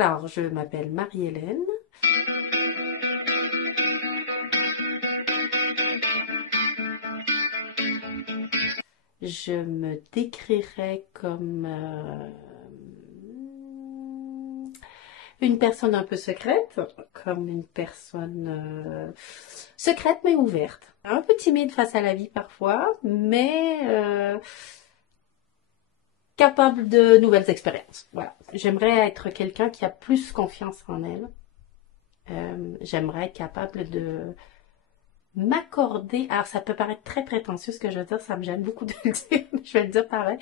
Alors, je m'appelle Marie-Hélène. Je me décrirais comme une personne un peu secrète, comme une personne secrète mais ouverte. Un peu timide face à la vie parfois, mais capable de nouvelles expériences. Voilà. J'aimerais être quelqu'un qui a plus confiance en elle. J'aimerais être capable de m'accorder. Alors, ça peut paraître très prétentieux ce que je veux dire, ça me gêne beaucoup de le dire, mais je vais le dire pareil.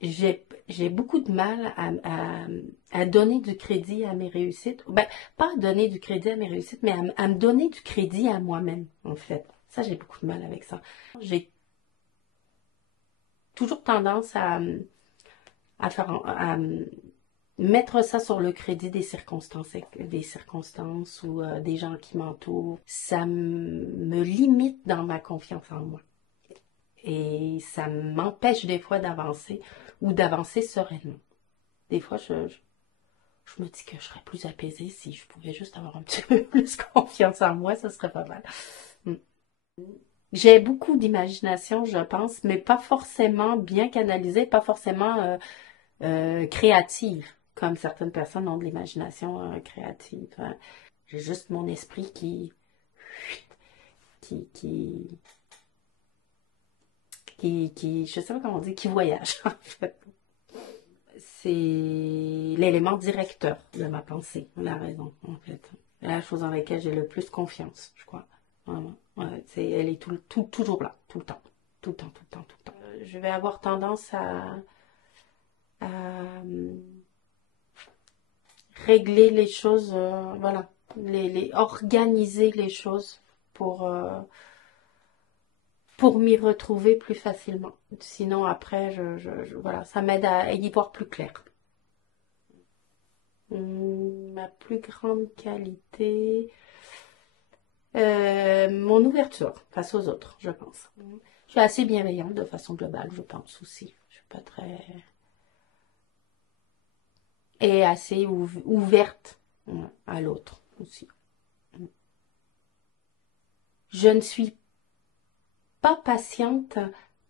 J'ai beaucoup de mal à donner du crédit à mes réussites. Ben, pas à donner du crédit à mes réussites, mais à me donner du crédit à moi-même, en fait. Ça, j'ai beaucoup de mal avec ça. J'ai toujours tendance à mettre ça sur le crédit des circonstances ou des gens qui m'entourent. Ça me limite dans ma confiance en moi. Et ça m'empêche des fois d'avancer ou d'avancer sereinement. Des fois, je me dis que je serais plus apaisée si je pouvais juste avoir un petit peu plus confiance en moi, ça serait pas mal. Mm. J'ai beaucoup d'imagination, je pense, mais pas forcément bien canalisée, pas forcément créative, comme certaines personnes ont de l'imagination créative. Hein. J'ai juste mon esprit qui, qui, je sais pas comment on dit, qui voyage, en fait. C'est l'élément directeur de ma pensée, la raison, en fait. La chose dans laquelle j'ai le plus confiance, je crois. Vraiment. Ouais, elle est toujours là, tout le temps. Tout le temps, tout le temps, tout le temps. Je vais avoir tendance à régler les choses, voilà, organiser les choses pour, euh, pour m'y retrouver plus facilement. Sinon, après, voilà, ça m'aide à y voir plus clair. Ma plus grande qualité, mon ouverture face aux autres, je pense. Je suis assez bienveillante de façon globale, je pense aussi. Je suis pas très... Et assez ouverte à l'autre aussi. Je ne suis pas patiente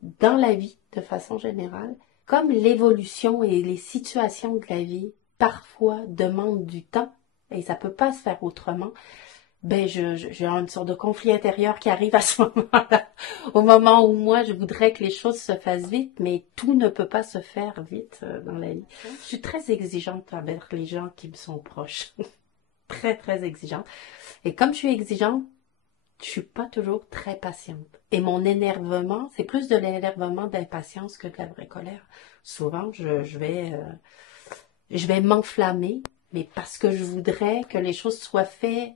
dans la vie de façon générale. Comme l'évolution et les situations de la vie parfois demandent du temps, et ça peut pas se faire autrement, ben j'ai une sorte de conflit intérieur qui arrive à ce moment-là. Au moment où moi, je voudrais que les choses se fassent vite, mais tout ne peut pas se faire vite dans la vie. Je suis très exigeante envers les gens qui me sont proches. Très, très exigeante. Et comme je suis exigeante, je suis pas toujours très patiente. Et mon énervement, c'est plus de l'énervement d'impatience que de la vraie colère. Souvent, je vais m'enflammer, mais parce que je voudrais que les choses soient faites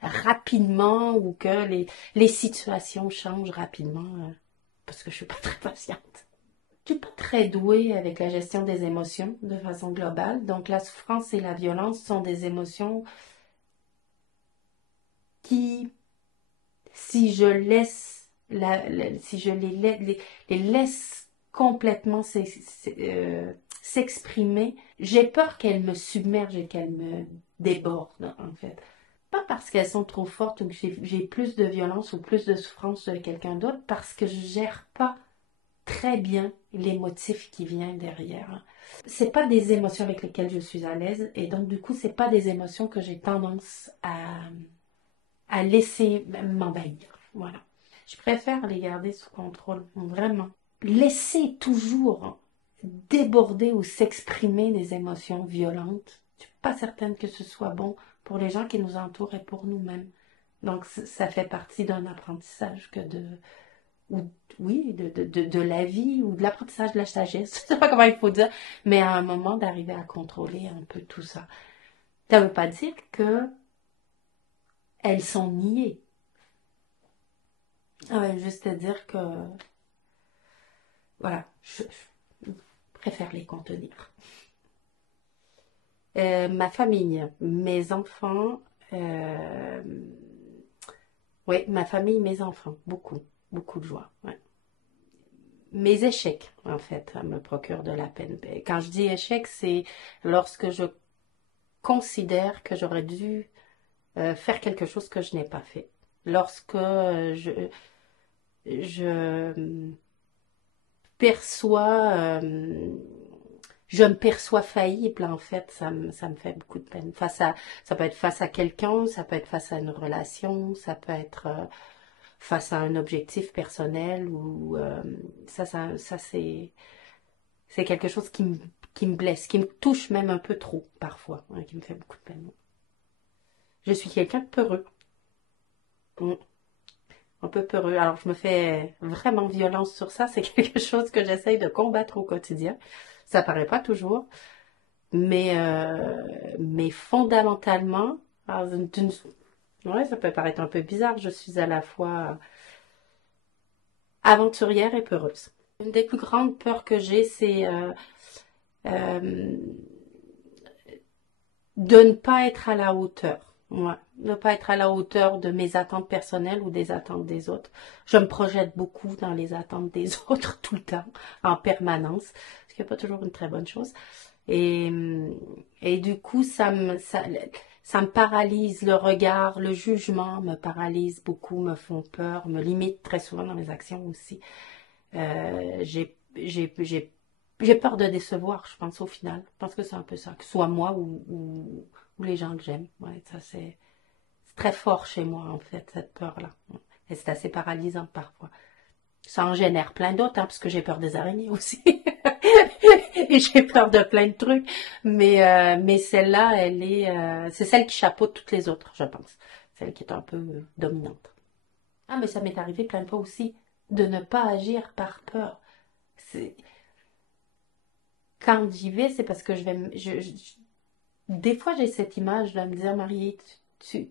rapidement ou que les situations changent rapidement, parce que je suis pas très patiente. Je suis pas très douée avec la gestion des émotions de façon globale. Donc la souffrance et la violence sont des émotions qui, si je laisse si je les laisse complètement s'exprimer, j'ai peur qu'elles me submergent et qu'elles me débordent, en fait. Pas parce qu'elles sont trop fortes ou que j'ai plus de violence ou plus de souffrance de quelqu'un d'autre, parce que je gère pas très bien les motifs qui viennent derrière. C'est pas des émotions avec lesquelles je suis à l'aise et donc du coup c'est pas des émotions que j'ai tendance à laisser m'envahir. Voilà. Je préfère les garder sous contrôle, vraiment. Laisser toujours déborder ou s'exprimer des émotions violentes, je suis pas certaine que ce soit bon pour les gens qui nous entourent et pour nous-mêmes. Donc ça fait partie d'un apprentissage que ou, oui, de la vie ou de l'apprentissage de la sagesse, je sais pas comment il faut dire, mais à un moment d'arriver à contrôler un peu tout ça. Ça veut pas dire que elles sont niées. Ah ouais, juste à dire que, voilà, je préfère les contenir. Ma famille, mes enfants, euh, oui, ma famille, mes enfants, beaucoup, beaucoup de joie. Ouais. Mes échecs, en fait, me procurent de la peine. Quand je dis échec, c'est lorsque je considère que j'aurais dû faire quelque chose que je n'ai pas fait. Lorsque je perçois, je me perçois faillible, en fait, ça me fait beaucoup de peine. Ça peut être face à quelqu'un, ça peut être face à une relation, ça peut être face à un objectif personnel ou ça c'est quelque chose qui me blesse, qui me touche même un peu trop parfois, hein, qui me fait beaucoup de peine. Je suis quelqu'un de peureux. Mm. Un peu peureux. Alors, je me fais vraiment violence sur ça. C'est quelque chose que j'essaye de combattre au quotidien. Ça paraît pas toujours, mais fondamentalement, alors, ouais, ça peut paraître un peu bizarre. Je suis à la fois aventurière et peureuse. Une des plus grandes peurs que j'ai, c'est euh, de ne pas être à la hauteur. Ouais, ne pas être à la hauteur de mes attentes personnelles ou des attentes des autres. Je me projette beaucoup dans les attentes des autres tout le temps, en permanence, ce qui n'est pas toujours une très bonne chose. Et, et du coup, ça me paralyse, le regard, le jugement me paralyse beaucoup, me font peur, me limite très souvent dans mes actions aussi. J'ai peur de décevoir, je pense, au final. Je pense que c'est un peu ça, que ce soit moi ou les gens que j'aime. Ouais, ça, c'est très fort chez moi, en fait, cette peur-là. Et c'est assez paralysant parfois. Ça en génère plein d'autres, hein, parce que j'ai peur des araignées aussi. Et j'ai peur de plein de trucs. Mais celle-là, c'est celle qui chapeaute toutes les autres, je pense. Celle qui est un peu dominante. Ah, mais ça m'est arrivé plein de fois aussi de ne pas agir par peur. C'est- Quand j'y vais, c'est parce que je vais des fois j'ai cette image de me dire, Marie, tu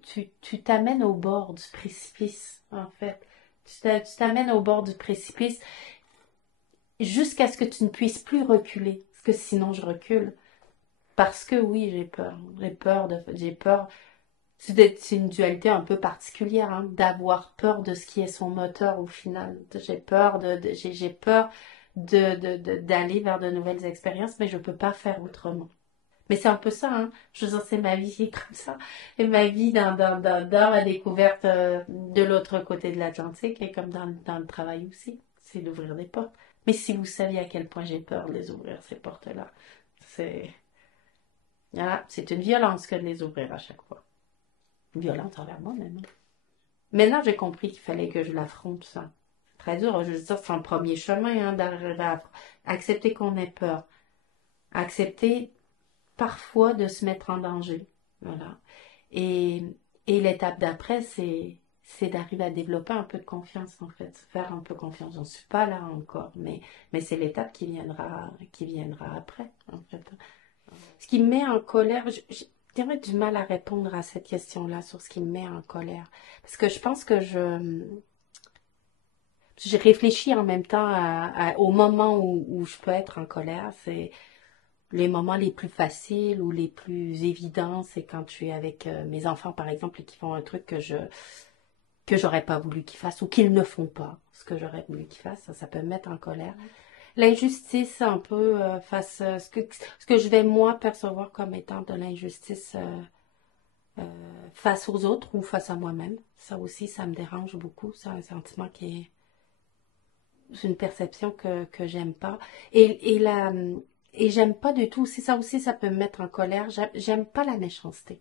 t'amènes au bord du précipice, en fait. Tu t'amènes au bord du précipice jusqu'à ce que tu ne puisses plus reculer. Parce que sinon je recule. Parce que oui, j'ai peur. J'ai peur. C'est une dualité un peu particulière, hein, d'avoir peur de ce qui est son moteur au final. J'ai peur j'ai peur d'aller vers de nouvelles expériences, mais je peux pas faire autrement. Mais c'est un peu ça, hein. Je veux dire, c'est ma vie qui est comme ça. Et ma vie dans la découverte de l'autre côté de l'Atlantique et comme dans le travail aussi. C'est d'ouvrir des portes. Mais si vous saviez à quel point j'ai peur de les ouvrir, ces portes-là, c'est c'est une violence que de les ouvrir à chaque fois. Une violence envers moi-même. Maintenant, j'ai compris qu'il fallait que je l'affronte, ça. C'est très dur. Je veux dire, c'est un premier chemin, hein, d'arriver à accepter qu'on ait peur. Accepter parfois de se mettre en danger. Voilà. Et, et l'étape d'après, c'est d'arriver à développer un peu de confiance, en fait. Faire un peu confiance. J'en suis pas là encore, mais c'est l'étape qui viendra après, en fait. Ce qui me met en colère, j'aurais du mal à répondre à cette question-là sur ce qui me met en colère. Parce que je pense que je réfléchis en même temps au moment où je peux être en colère. C'est les moments les plus faciles ou les plus évidents, c'est quand je suis avec mes enfants, par exemple, et qui font un truc que j'aurais pas voulu qu'ils fassent ou qu'ils ne font pas ce que j'aurais voulu qu'ils fassent. Ça peut me mettre en colère. L'injustice, un peu, face ce que je vais moi percevoir comme étant de l'injustice face aux autres ou face à moi-même. Ça aussi, ça me dérange beaucoup. C'est un sentiment c'est une perception que j'aime pas. Et, et la, et j'aime pas du tout, si ça aussi, ça peut me mettre en colère. J'aime pas la méchanceté.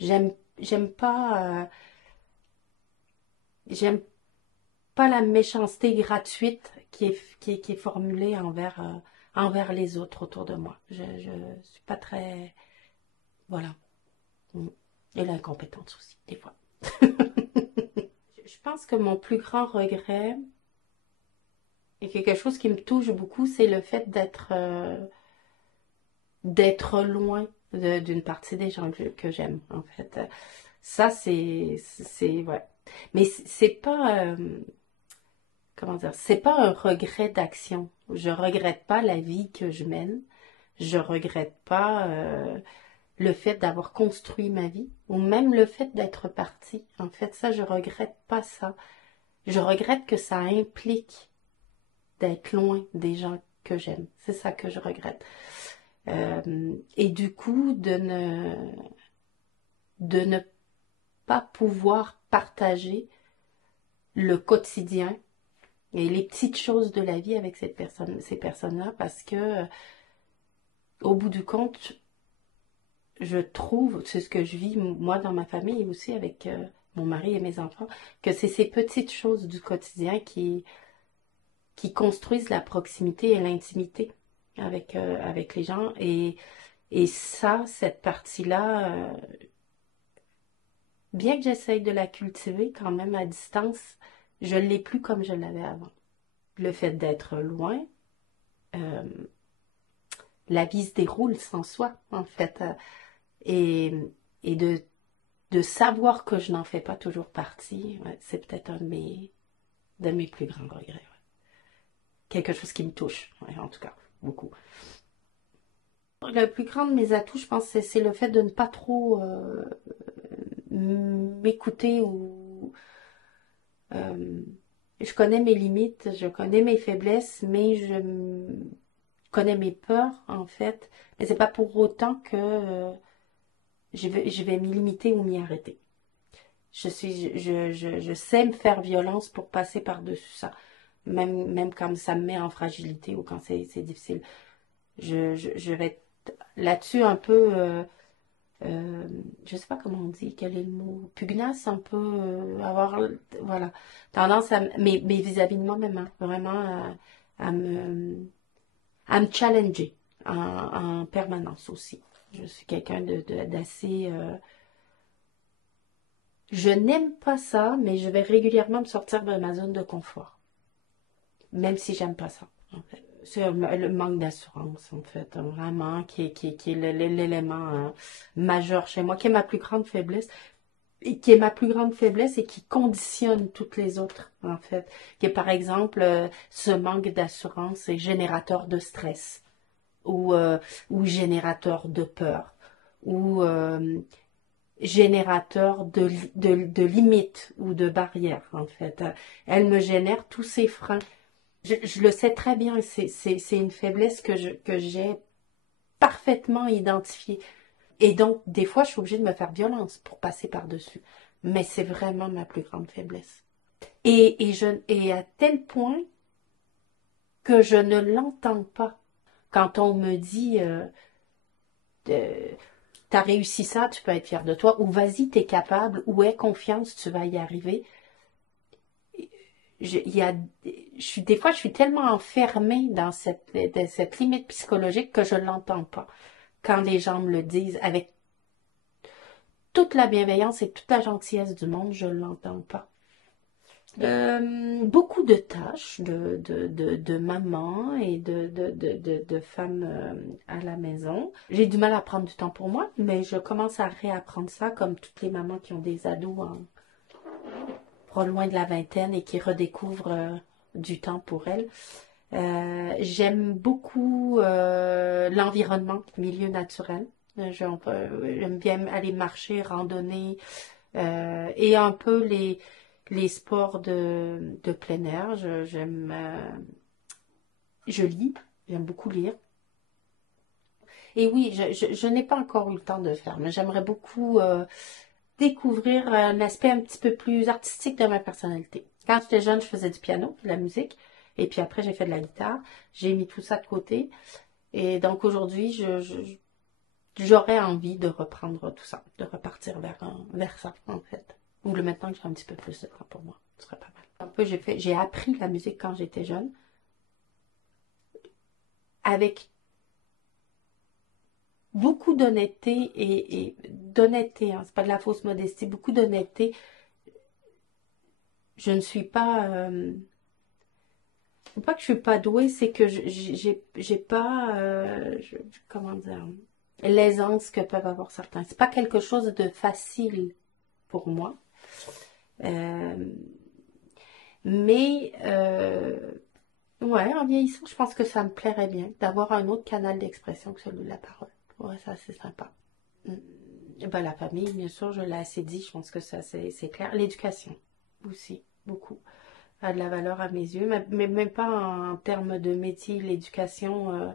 J'aime pas, j'aime pas la méchanceté gratuite qui est formulée envers les autres autour de moi. Je suis pas très, voilà. Mm. Et l'incompétence aussi, des fois. Je pense que mon plus grand regret, et quelque chose qui me touche beaucoup, c'est le fait d'être loin d'une partie des gens que j'aime, en fait. Ça, ouais. Mais c'est pas, comment dire, c'est pas un regret d'action. Je regrette pas la vie que je mène. Je regrette pas le fait d'avoir construit ma vie, ou même le fait d'être partie. En fait, ça, je regrette pas ça. Je regrette que ça implique d'être loin des gens que j'aime. C'est ça que je regrette. Et du coup, de ne pas pouvoir partager le quotidien et les petites choses de la vie avec ces personnes-là, parce que au bout du compte, je trouve, c'est ce que je vis moi dans ma famille et aussi avec mon mari et mes enfants, que c'est ces petites choses du quotidien qui construisent la proximité et l'intimité avec les gens. Et ça, cette partie-là, bien que j'essaye de la cultiver quand même à distance, je ne l'ai plus comme je l'avais avant. Le fait d'être loin, euh, la vie se déroule sans soi, en fait. Et, et de savoir que je n'en fais pas toujours partie, ouais, c'est peut-être un de mes plus grands regrets. Ouais. Quelque chose qui me touche, ouais, en tout cas, beaucoup. Le plus grand de mes atouts, je pense, c'est le fait de ne pas trop m'écouter ou... euh, je connais mes limites, je connais mes faiblesses, mais connais mes peurs, en fait. Mais c'est pas pour autant que je vais m'y limiter ou m'y arrêter. Je sais me faire violence pour passer par-dessus ça. Même quand ça me met en fragilité ou quand c'est difficile. Je vais être là-dessus un peu, je sais pas comment on dit, quel est le mot, pugnace, un peu, avoir, voilà, tendance mais vis-à-vis de moi-même, hein, vraiment à me challenger en permanence aussi. Je suis quelqu'un d'assez... je n'aime pas ça, mais je vais régulièrement me sortir de ma zone de confort. Même si j'aime pas ça, en fait. C'est le manque d'assurance, en fait, vraiment, qui est l'élément majeur chez moi, qui est ma plus grande faiblesse. Et qui est ma plus grande faiblesse et qui conditionne toutes les autres, en fait. Qui est, par exemple, ce manque d'assurance est générateur de stress ou, euh, ou générateur de peur, ou générateur de limites ou de barrières, en fait. Elle me génère tous ces freins. Je le sais très bien, c'est une faiblesse que j'ai parfaitement identifiée. Et donc, des fois, je suis obligée de me faire violence pour passer par-dessus. Mais c'est vraiment ma plus grande faiblesse. Et à tel point que je ne l'entends pas quand on me dit t'as réussi ça, tu peux être fier de toi, ou vas-y, t'es capable, ou aie confiance, tu vas y arriver. Des fois, je suis tellement enfermée dans cette limite psychologique que je ne l'entends pas. Quand les gens me le disent avec toute la bienveillance et toute la gentillesse du monde, je ne l'entends pas. Beaucoup de tâches de maman et de femmes à la maison. J'ai du mal à prendre du temps pour moi, mais je commence à réapprendre ça comme toutes les mamans qui ont des ados pas loin de la vingtaine et qui redécouvrent du temps pour elles. J'aime beaucoup l'environnement, milieu naturel. J'aime bien aller marcher, randonner et un peu les sports de plein air. Je lis, j'aime beaucoup lire. Et oui, je n'ai pas encore eu le temps de faire, mais j'aimerais beaucoup découvrir un aspect un petit peu plus artistique de ma personnalité. Quand j'étais jeune, je faisais du piano, de la musique, et puis après j'ai fait de la guitare. J'ai mis tout ça de côté. Et donc aujourd'hui, j'aurais envie de reprendre tout ça, de repartir vers ça, en fait. Ou le maintenant que j'ai un petit peu plus de temps pour moi, ce serait pas mal. Un peu, j'ai appris la musique quand j'étais jeune, avec beaucoup d'honnêteté et d'honnêteté, hein, c'est pas de la fausse modestie, beaucoup d'honnêteté. Je ne suis pas, pas que je suis pas douée, c'est que j'ai pas, comment dire, l'aisance que peuvent avoir certains. C'est pas quelque chose de facile pour moi. Euh, mais ouais, en vieillissant, je pense que ça me plairait bien d'avoir un autre canal d'expression que celui de la parole. Ouais, ça c'est sympa. Mm. Et ben, la famille, bien sûr, je l'ai assez dit, je pense que ça c'est clair. L'éducation aussi, beaucoup. A de la valeur à mes yeux, mais même pas en termes de métier, l'éducation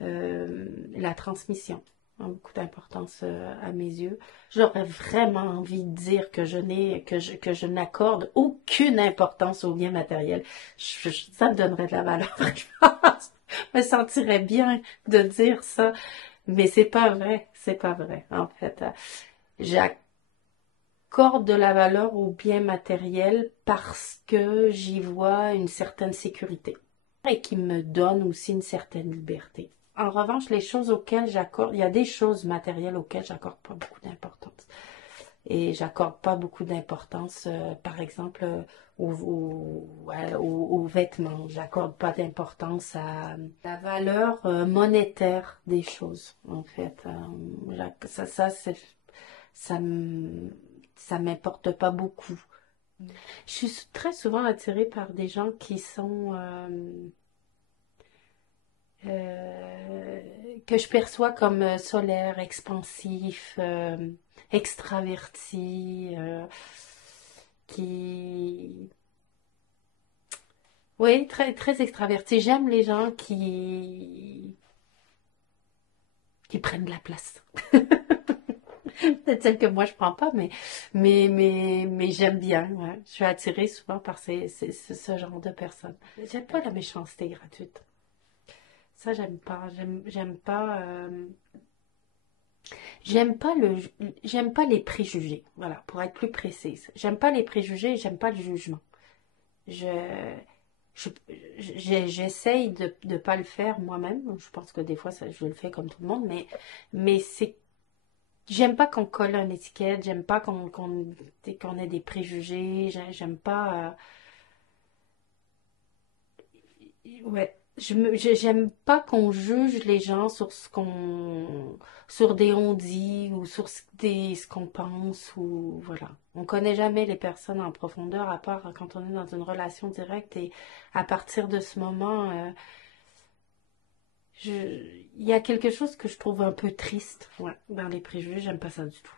la transmission a beaucoup d'importance à mes yeux. J'aurais vraiment envie de dire que je n'accorde aucune importance aux biens matériels. Ça me donnerait de la valeur, je pense. Je me sentirais bien de dire ça, mais c'est pas vrai, c'est pas vrai. En fait, j'accorde de la valeur aux biens matériels parce que j'y vois une certaine sécurité et qui me donne aussi une certaine liberté. En revanche, les choses auxquelles j'accorde, il y a des choses matérielles auxquelles j'accorde pas beaucoup d'importance. Et j'accorde pas beaucoup d'importance, par exemple, aux vêtements. J'accorde pas d'importance à la valeur monétaire des choses, en fait. Ça, ça m'importe pas beaucoup. Je suis très souvent attirée par des gens qui sont que je perçois comme solaire, expansif, extraverti, qui... Oui, très, très extraverti. J'aime les gens qui prennent de la place. Peut-être celle que moi je prends pas, mais j'aime bien. Ouais. Je suis attirée souvent par ce genre de personnes. J'aime pas la méchanceté gratuite. Ça, j'aime pas. J'aime pas. J'aime pas les préjugés. Voilà, pour être plus précise. J'aime pas les préjugés, j'aime pas le jugement. Je, je- j'essaye de ne pas le faire moi-même. Je pense que des fois, je le fais comme tout le monde, mais j'aime pas qu'on colle une étiquette, j'aime pas qu'on ait des préjugés, j'aime pas. Ouais, j'aime pas qu'on juge les gens sur sur des on-dit ou sur ce qu'on pense ou voilà. On connaît jamais les personnes en profondeur à part quand on est dans une relation directe et à partir de ce moment, il y a quelque chose que je trouve un peu triste, ouais, dans les préjugés, j'aime pas ça du tout.